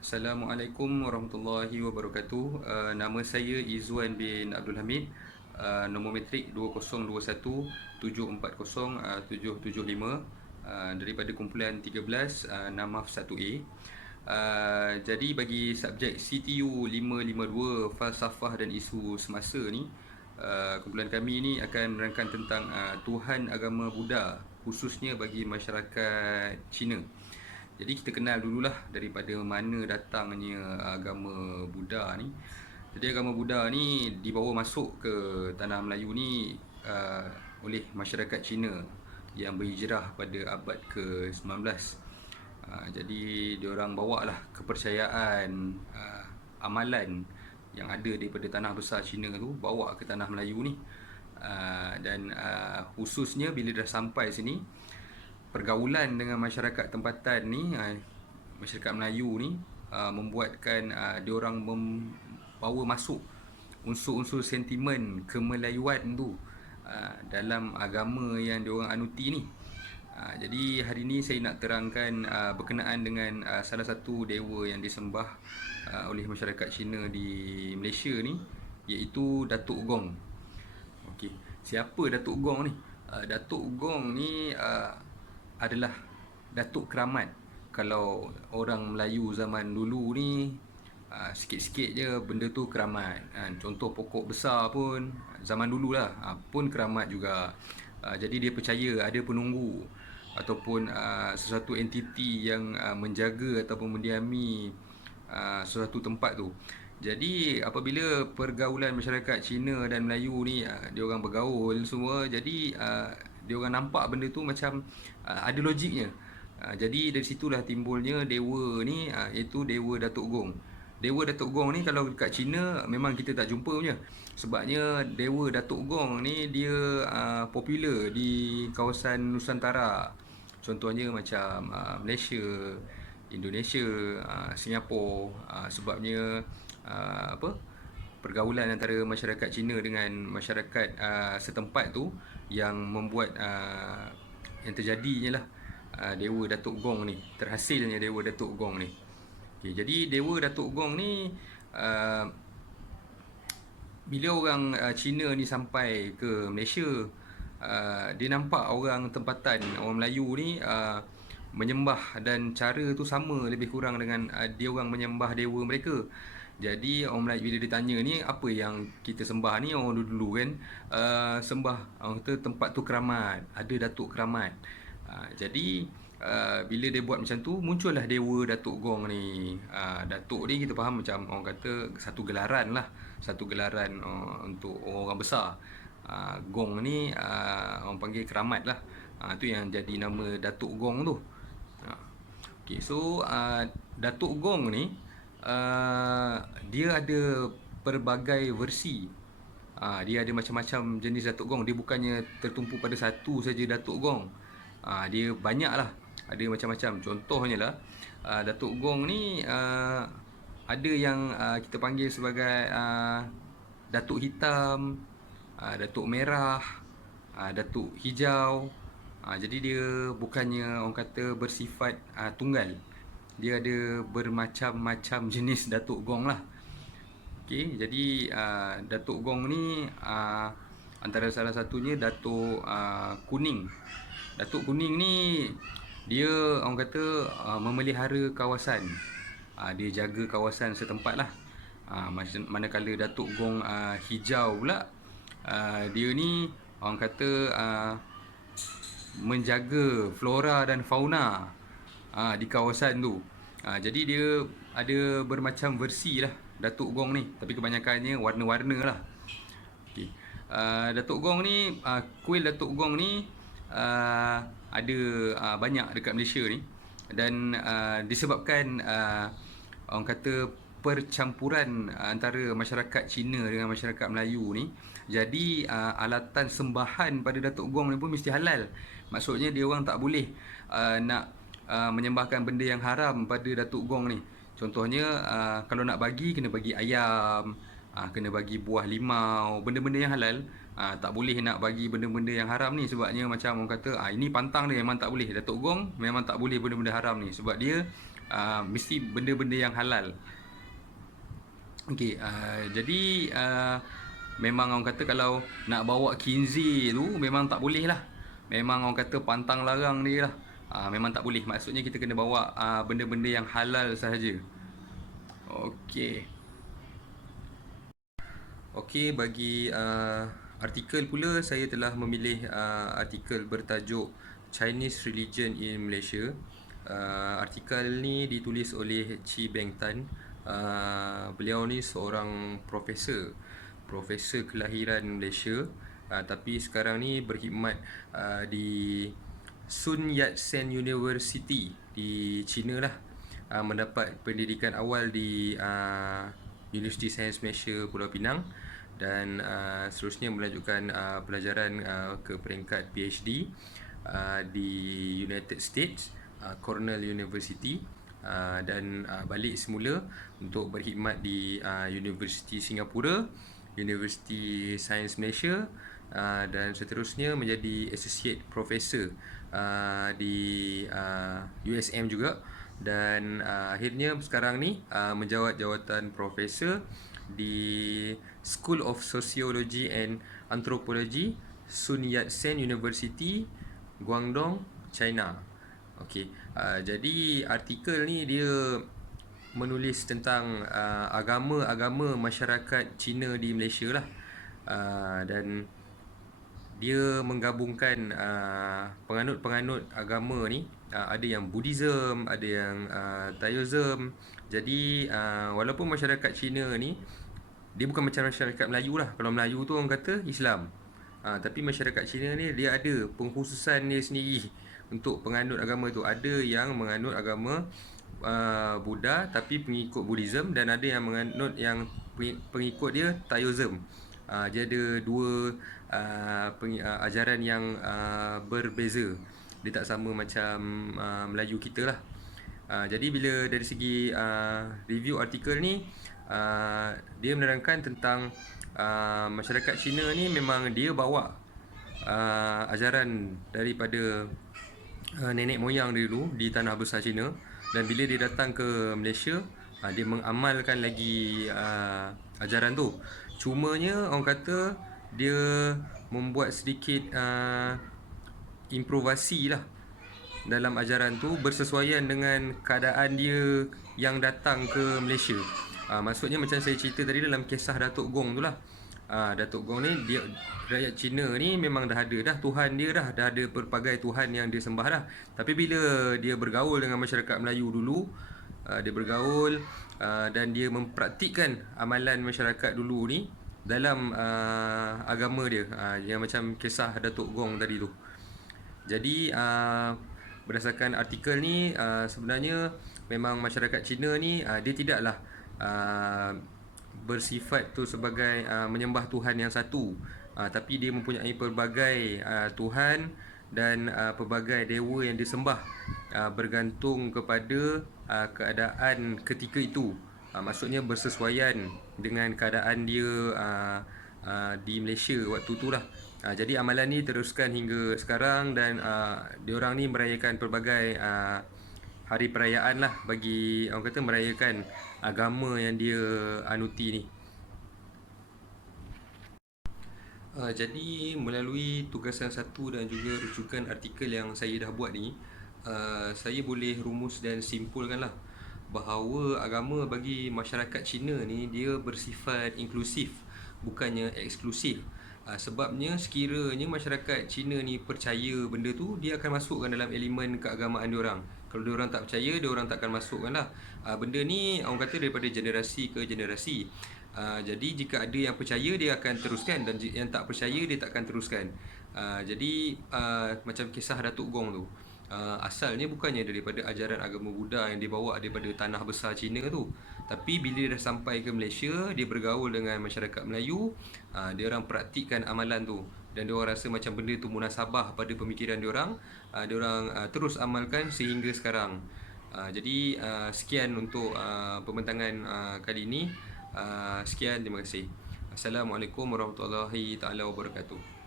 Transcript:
Assalamualaikum warahmatullahi wabarakatuh. Nama saya Izzuan bin Abdul Hamid. Nombor metrik 2021 740 775 daripada kumpulan 13 NAMAF 1A. Jadi bagi subjek CTU 552 Falsafah dan Isu Semasa ni, kumpulan kami ni akan menerangkan tentang Tuhan agama Buddha, khususnya bagi masyarakat Cina. Jadi kita kenal dululah daripada mana datangnya agama Buddha ni. Jadi agama Buddha ni dibawa masuk ke tanah Melayu ni oleh masyarakat Cina yang berhijrah pada abad ke-19. Jadi diorang bawalah kepercayaan, amalan yang ada daripada tanah besar Cina tu bawa ke tanah Melayu ni. Dan khususnya bila dah sampai sini, pergaulan dengan masyarakat tempatan ni, masyarakat Melayu ni, membuatkan diorang membawa masuk unsur-unsur sentimen kemelayuan tu dalam agama yang diorang anuti ni. Jadi hari ni saya nak terangkan berkenaan dengan salah satu dewa yang disembah oleh masyarakat Cina di Malaysia ni, iaitu Datuk Gong. Okey, siapa Datuk Gong ni? Datuk Gong ni adalah Datuk Keramat. Kalau orang Melayu zaman dulu ni, sikit-sikit je benda tu keramat. Contoh pokok besar pun zaman dulu lah, pun keramat juga. Jadi dia percaya ada penunggu ataupun sesuatu entiti yang menjaga ataupun mendiami sesuatu tempat tu. Jadi apabila pergaulan masyarakat Cina dan Melayu ni, dia orang bergaul semua, jadi dia orang nampak benda tu macam ada logiknya. Jadi dari situlah timbulnya dewa ni, iaitu dewa Datuk Gong. Dewa Datuk Gong ni kalau dekat Cina memang kita tak jumpa punya. Sebabnya dewa Datuk Gong ni dia popular di kawasan Nusantara. Contohnya macam Malaysia, Indonesia, Singapura. Sebabnya pergaulan antara masyarakat Cina dengan masyarakat setempat tu yang membuat yang terjadinya lah dewa Datuk Gong ni, terhasilnya dewa Datuk Gong ni. Okay, jadi dewa Datuk Gong ni bila orang Cina ni sampai ke Malaysia, dia nampak orang tempatan, orang Melayu ni menyembah, dan cara tu sama lebih kurang dengan dia orang menyembah dewa mereka. Jadi orang Melayu bila ditanya ni, apa yang kita sembah ni, orang dulu kan sembah, orang kata tempat tu keramat, ada Datuk Keramat. Jadi bila dia buat macam tu, muncullah dewa Datuk Gong ni. Datuk ni kita faham macam orang kata satu gelaran lah, satu gelaran untuk orang besar. Gong ni orang panggil keramat lah. Tu yang jadi nama Datuk Gong tu. Okay, so Datuk Gong ni dia ada pelbagai versi. Dia ada macam-macam jenis Datuk Gong. Dia bukannya tertumpu pada satu saja Datuk Gong. Dia banyak lah, ada macam-macam. Contohnya lah, Datuk Gong ni ada yang kita panggil sebagai Datuk Hitam, Datuk Merah, Datuk Hijau. Jadi dia bukannya orang kata bersifat tunggal. Dia ada bermacam-macam jenis Datuk Gong lah. Okay, jadi Datuk Gong ni antara salah satunya Datuk Kuning. Datuk Kuning ni dia orang kata memelihara kawasan. Dia jaga kawasan setempat lah. Manakala Datuk Gong Hijau pula, dia ni orang kata menjaga flora dan fauna di kawasan tu. Jadi dia ada bermacam versi lah Datuk Gong ni, tapi kebanyakannya warna-warna lah. Okay. Datuk Gong ni, kuil Datuk Gong ni ada banyak dekat Malaysia ni, dan disebabkan orang kata percampuran antara masyarakat Cina dengan masyarakat Melayu ni, jadi alatan sembahan pada Datuk Gong ni pun mesti halal. Maksudnya dia orang tak boleh nak menyembahkan benda yang haram pada Datuk Gong ni. Contohnya kalau nak bagi, kena bagi ayam, kena bagi buah limau, benda-benda yang halal. Tak boleh nak bagi benda-benda yang haram ni. Sebabnya macam orang kata ini pantang dia, memang tak boleh. Datuk Gong memang tak boleh benda-benda haram ni, sebab dia mesti benda-benda yang halal. Okey, jadi memang orang kata kalau nak bawa khinzir tu memang tak boleh lah. Memang orang kata pantang larang dia lah. Memang tak boleh. Maksudnya kita kena bawa benda-benda yang halal sahaja. Okey. Okey, bagi artikel pula saya telah memilih artikel bertajuk Chinese Religion in Malaysia. Artikel ni ditulis oleh Chi Beng Tan. Beliau ni seorang profesor kelahiran Malaysia, tapi sekarang ni berkhidmat di Sun Yat-sen University di China lah. Mendapat pendidikan awal di Universiti Sains Malaysia Pulau Pinang dan seterusnya melanjutkan pelajaran ke peringkat PhD di United States, Cornell University, dan balik semula untuk berkhidmat di Universiti Singapura, Universiti Sains Malaysia, dan seterusnya menjadi Associate Professor di USM juga, dan akhirnya sekarang ni menjawat jawatan Profesor di School of Sociology and Anthropology, Sun Yat-sen University, Guangdong, China. Okey, jadi artikel ni dia menulis tentang agama-agama masyarakat Cina di Malaysia lah, dan dia menggabungkan penganut-penganut agama ni. Ada yang Buddhism, ada yang Taoism. Jadi walaupun masyarakat Cina ni dia bukan macam masyarakat Melayu lah. Kalau Melayu tu orang kata Islam, tapi masyarakat Cina ni dia ada pengkhususan dia sendiri untuk penganut agama tu. Ada yang menganut agama Buddha tapi pengikut Buddhism, dan ada yang menganut yang pengikut dia Taoism. Dia ada dua ajaran yang berbeza. Dia tak sama macam Melayu kita lah. Jadi bila dari segi review artikel ni, dia menerangkan tentang masyarakat Cina ni memang dia bawa ajaran daripada nenek moyang dia dulu di tanah besar Cina, dan bila dia datang ke Malaysia, dia mengamalkan lagi ajaran tu. Cumanya orang kata dia membuat sedikit improvasi lah dalam ajaran tu, bersesuaian dengan keadaan dia yang datang ke Malaysia. Maksudnya macam saya cerita tadi dalam kisah Datuk Gong tu lah. Datuk Gong ni, dia rakyat Cina ni memang dah ada dah Tuhan dia dah ada pelbagai Tuhan yang dia sembah dah. Tapi bila dia bergaul dengan masyarakat Melayu dulu, dia bergaul dan dia mempraktikkan amalan masyarakat dulu ni dalam agama dia, yang macam kisah Datuk Gong tadi tu. Jadi berdasarkan artikel ni, sebenarnya memang masyarakat Cina ni dia tidaklah bersifat tu sebagai menyembah Tuhan yang satu, tapi dia mempunyai pelbagai Tuhan dan pelbagai dewa yang disembah, bergantung kepada keadaan ketika itu. Maksudnya bersesuaian dengan keadaan dia di Malaysia waktu tu lah. Jadi amalan ni teruskan hingga sekarang, dan diorang ni merayakan pelbagai hari perayaan lah bagi orang kata merayakan agama yang dia anuti ni. Jadi melalui tugasan satu dan juga rujukan artikel yang saya dah buat ni, saya boleh rumus dan simpulkan lah bahawa agama bagi masyarakat Cina ni dia bersifat inklusif, bukannya eksklusif. Sebabnya sekiranya masyarakat Cina ni percaya benda tu, dia akan masukkan dalam elemen keagamaan diorang. Kalau diorang tak percaya, diorang tak akan masukkan lah. Benda ni orang kata daripada generasi ke generasi. Jadi jika ada yang percaya, dia akan teruskan, dan yang tak percaya, dia tak akan teruskan. Jadi macam kisah Datuk Gong tu, asalnya bukannya daripada ajaran agama Buddha yang dibawa daripada tanah besar Cina tu. Tapi bila dia dah sampai ke Malaysia, dia bergaul dengan masyarakat Melayu, dia orang praktikkan amalan tu, dan dia orang rasa macam benda tu munasabah pada pemikiran dia orang, terus amalkan sehingga sekarang. Jadi sekian untuk pembentangan kali ini. Sekian, terima kasih. Assalamualaikum warahmatullahi taala wabarakatuh.